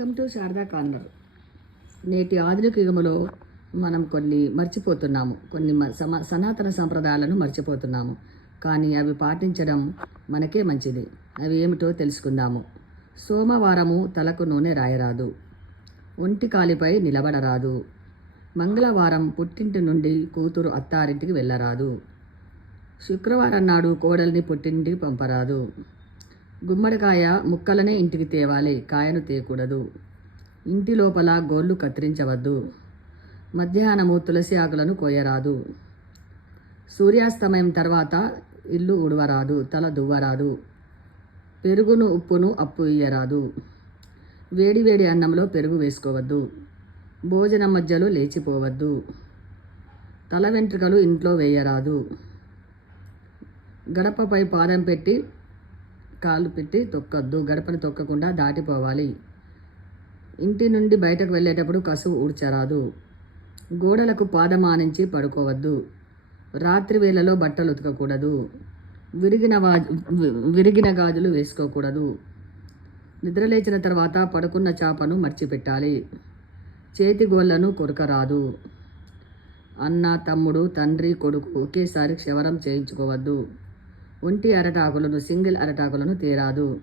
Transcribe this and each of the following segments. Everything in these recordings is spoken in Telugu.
వెల్కమ్ టు శారదా కార్నర్ నేటి ఆధునిక యుగములో మనం కొన్ని మర్చిపోతున్నాము. కొన్ని మ- సనాతన సంప్రదాయాలను మర్చిపోతున్నాము. కానీ అవి పాటించడం మనకే మంచిది. అవి ఏమిటో తెలుసుకుందాము. సోమవారము తలకు నూనె రాయరాదు. ఒంటి కాలిపై నిలబడరాదు. మంగళవారం పుట్టింటి నుండి కూతురు అత్తారింటికి వెళ్ళరాదు. శుక్రవారం నాడు కోడల్ని పుట్టింటికి పంపరాదు. గుమ్మడికాయ ముక్కలనే ఇంటికి తేవాలి కాయను తేయకూడదు ఇంటి లోపల గోళ్ళు కత్తిరించవద్దు. మధ్యాహ్నము తులసి ఆకులను కోయరాదు. సూర్యాస్తమయం తర్వాత ఇల్లు ఉడవరాదు తల దువ్వరాదు. పెరుగును ఉప్పును అప్పు ఇయ్యరాదు. వేడి వేడి అన్నంలో పెరుగు వేసుకోవద్దు. భోజనం మధ్యలో లేచిపోవద్దు. తల వెంట్రుకలు ఇంట్లో వేయరాదు. గడపపై పాదం పెట్టి కాళ్ళు పెట్టి తొక్కద్దు గడపను తొక్కకుండా దాటిపోవాలి. ఇంటి నుండి బయటకు వెళ్ళేటప్పుడు కసువు ఊడ్చరాదు. గోడలకు పాదమానించి పడుకోవద్దు. రాత్రి వేళలో బట్టలు ఉతకకూడదు. విరిగిన వా విరిగిన గాజులు వేసుకోకూడదు. నిద్రలేచిన తర్వాత పడుకున్న చాపను మర్చిపెట్టాలి. చేతి గోళ్ళను కొరకరాదు. అన్న తమ్ముడు తండ్రి కొడుకు ఒకేసారి క్షవరం చేయించుకోవద్దు. ఒంటి అరటాకులను సింగిల్ అరటాకులను తీరాదు.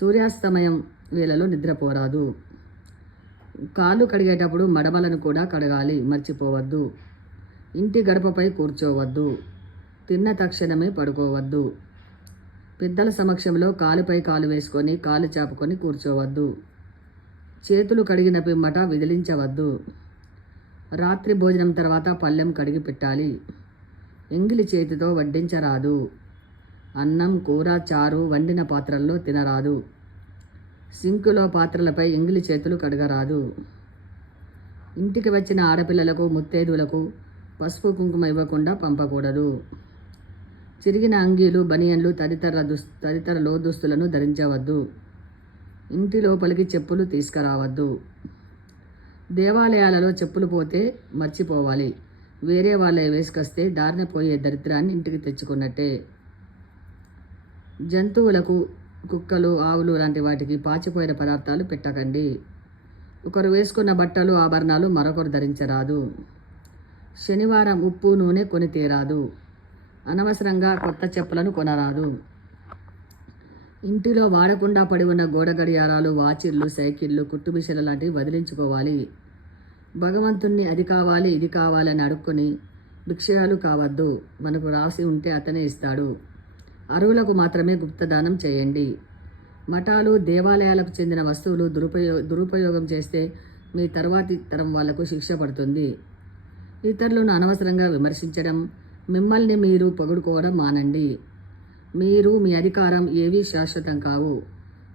సూర్యాస్తమయం వేళలో నిద్రపోరాదు. కాళ్ళు కడిగేటప్పుడు మడమలను కూడా కడగాలి మర్చిపోవద్దు. ఇంటి గడపపై కూర్చోవద్దు. తిన్న తక్షణమే పడుకోవద్దు. పెద్దల సమక్షంలో కాలుపై కాలు వేసుకొని కాలు చాపుకొని కూర్చోవద్దు. చేతులు కడిగిన పిమ్మట విదిలించవద్దు. రాత్రి భోజనం తర్వాత పళ్ళెం కడిగి పెట్టాలి. ఎంగిలి చేతితో వడ్డించరాదు. అన్నం కూర చారు వండిన పాత్రల్లో తినరాదు. సింకులో పాత్రలపై ఎంగిలి చేతులు కడగరాదు. ఇంటికి వచ్చిన ఆడపిల్లలకు ముత్తేదులకు పసుపు కుంకుమ ఇవ్వకుండా పంపకూడదు. చిరిగిన అంగీలు బనియన్లు తదితర దుస్ తదితర లోదుస్తులను ధరించవద్దు. ఇంటి లోపలికి చెప్పులు తీసుకురావద్దు. దేవాలయాలలో చెప్పులు పోతే మర్చిపోవాలి. వేరే వాళ్ళ వేసుకొస్తే దారిన పోయే దరిద్రాన్ని ఇంటికి తెచ్చుకున్నట్టే. జంతువులకు కుక్కలు ఆవులు లాంటి వాటికి పాచిపోయిన పదార్థాలు పెట్టకండి. ఒకరు వేసుకున్న బట్టలు ఆభరణాలు మరొకరు ధరించరాదు. శనివారం ఉప్పు నూనె కొని తీరాదు. అనవసరంగా కొత్త చెప్పులను కొనరాదు. ఇంటిలో వాడకుండా పడి ఉన్న గోడ గడియారాలు వాచిర్లు సైకిళ్ళు కుట్టుమిషన్లు లాంటివి వదిలించుకోవాలి. భగవంతుణ్ణి అది కావాలి ఇది కావాలని అడుక్కొని భిక్షయాలు కావద్దు. మనకు రాసి ఉంటే అతనే ఇస్తాడు. అరువులకు మాత్రమే గుప్తదానం చేయండి. మఠాలు దేవాలయాలకు చెందిన వస్తువులు దురుపయో దురుపయోగం చేస్తే మీ తర్వాతి తరం వాళ్ళకు శిక్ష పడుతుంది. ఇతరులను అనవసరంగా విమర్శించడం మిమ్మల్ని మీరు పొగుడుకోవడం మానండి. మీరు మీ అధికారం ఏవీ శాశ్వతం కావు.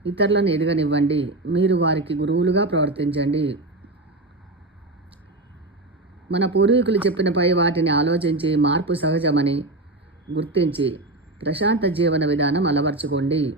ఇతరులను ఎదగనివ్వండి. మీరు వారికి గురువులుగా ప్రవర్తించండి. మన పూర్వీకులు చెప్పినపై వాటిని ఆలోచించి మార్పు సహజమని గుర్తించి ప్రశాంత జీవన విధానం అలవర్చుకోండి.